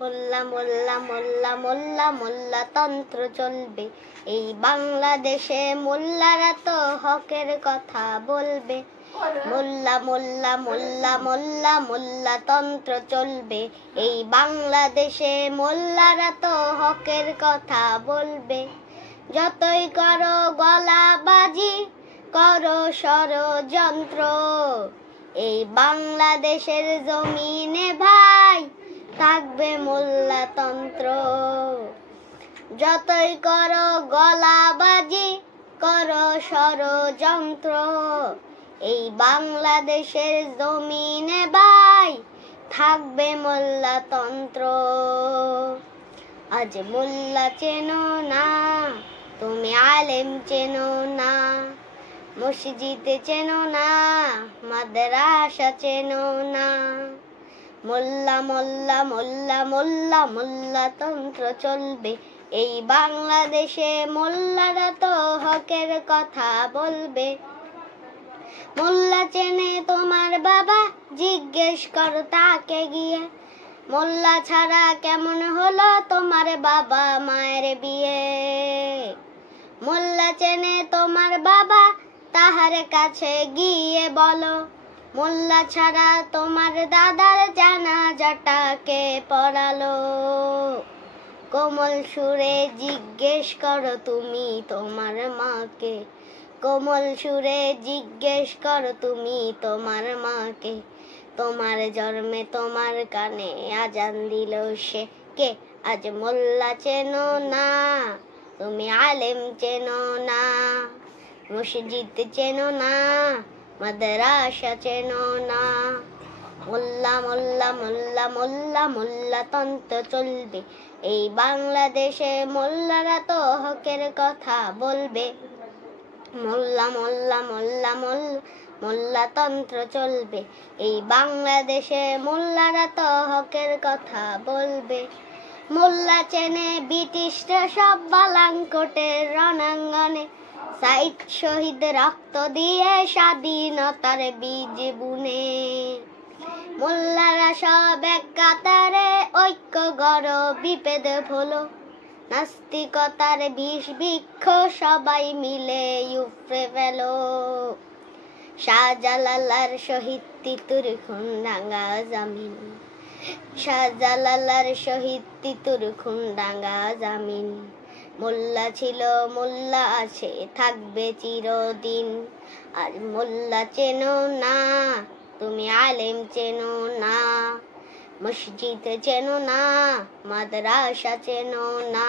মোল্লা মোল্লা মোল্লা মোল্লা মোল্লা তন্ত্র চলবে, এই বাংলাদেশে মোল্লারা তো হকের কথা বলবে। মোল্লা মোল্লা মোল্লা মোল্লা মোল্লা তন্ত্র চলবে, এই বাংলাদেশে মোল্লারা তো হকের কথা বলবে। যতই করো গলাবাজি, করো ষড়যন্ত্র, এই বাংলাদেশের জমিনে ভাই থাকবে মোল্লাতন্ত্র। যতই করো গলাবাজি, করো ষড়যন্ত্র, এই বাংলাদেশের জমিনে ভাই থাকবে মোল্লাতন্ত্র। আজ মোল্লা চেনো না, তুমি আলেম চেনো না, মসজিদ চেনো না, মাদ্রাসা চেনো না। মোল্লা মোল্লা মোল্লা মোল্লা মোল্লা তন্ত্র চলবে, এই বাংলাদেশে মোল্লারা তো হকের কথা বলবে। মোল্লা চেনে তোমার বাবা, জিজ্ঞেস করো তাকে গিয়ে, মোল্লা ছাড়া কেমন হলো তোমার বাবা মায়ের বিয়ে। মোল্লা চেনে তোমার বাবা, তাহার কাছে গিয়ে বলো, মোল্লা ছাড়া তোমার দাদার জানাজাটাকে পড়ালো। কোমল সুরে জিজ্ঞেস করো তুমি তোমার মাকে, কোমল সুরে জিজ্ঞেস করো তুমি তোমার মাকে, তোমার জন্মে তোমার কানে আজান দিল সে কে। আজ মোল্লা চেনো না, তুমি আলেম চেনো না, মসজিদ চেনো না, মাদ্রাসা চেনো না। মোল্লা মোল্লা মোল্লা মোল্লা মোল্লা তন্ত্র চলবে, এই বাংলাদেশে মোল্লারা তো হকের কথা বলবে। মোল্লা মোল্লা মোল্লা মোল্লা মোল্লা তন্ত্র চলবে, এই বাংলাদেশে মোল্লারা তো হকের কথা বলবে। মোল্লা চেনে ব্রিটিশরা সব বালাঙ্কটের রণাঙ্গনে, সাইদ শহীদ রক্ত দিয়ে স্বাধীনতার বীজ বুনে। মোল্লারা সব এক কাতারে, ঐক্য গড় বিপদ হলো, নাস্তিকতার বিষ বৃক্ষ সবাই মিলে উপড়ে ফেলো। শাহজালালার শহীদ তিতুর খুন রাঙা জামিন, শাহজালালার শহীদ তিতুর খুন রাঙা জামিন। মোল্লা ছিল মোল্লা আছে থাকবে চিরদিন। আর মোল্লা চেনো না, তুমি আলেম চেনো না, মসজিদ চেনো না, মাদ্রাসা চেনো না।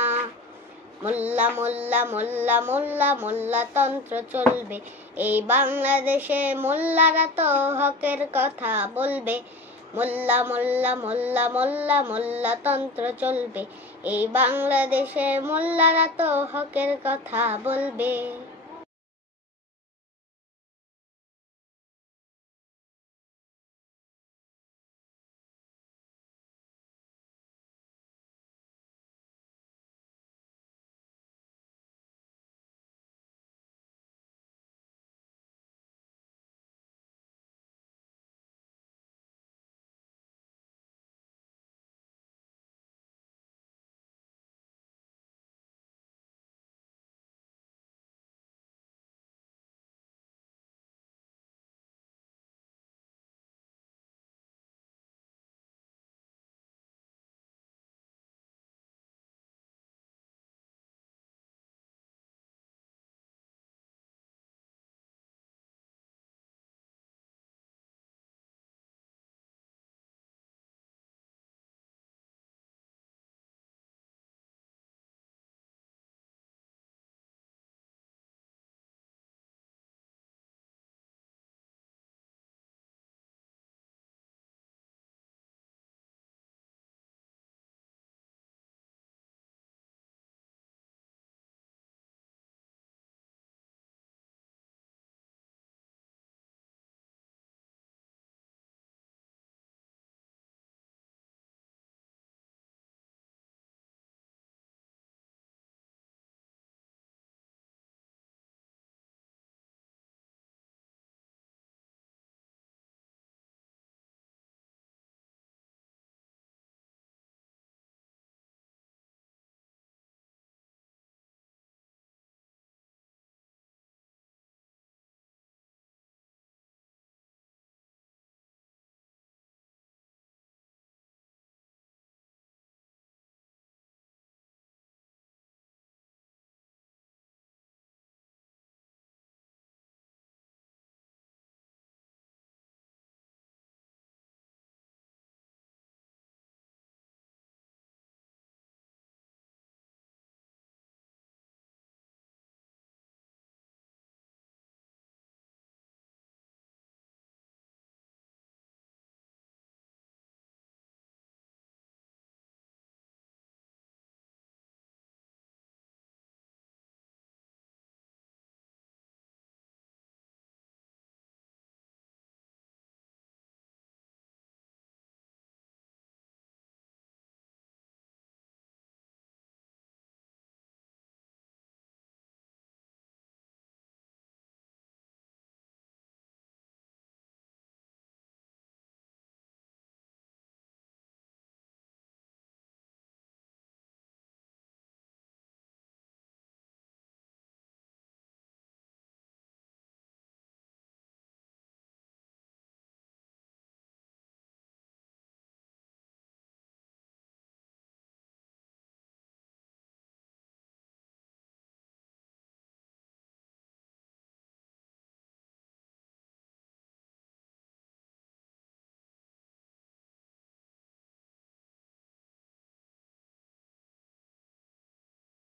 মোল্লা মোল্লা মোল্লা মোল্লা মোল্লা তন্ত্র চলবে, এই বাংলাদেশে মোল্লারা তো হকের কথা বলবে। মোল্লা মোল্লা মোল্লা মোল্লা মোল্লা তন্ত্র চলবে, এই বাংলাদেশে মোল্লারা তো হকের কথা বলবে।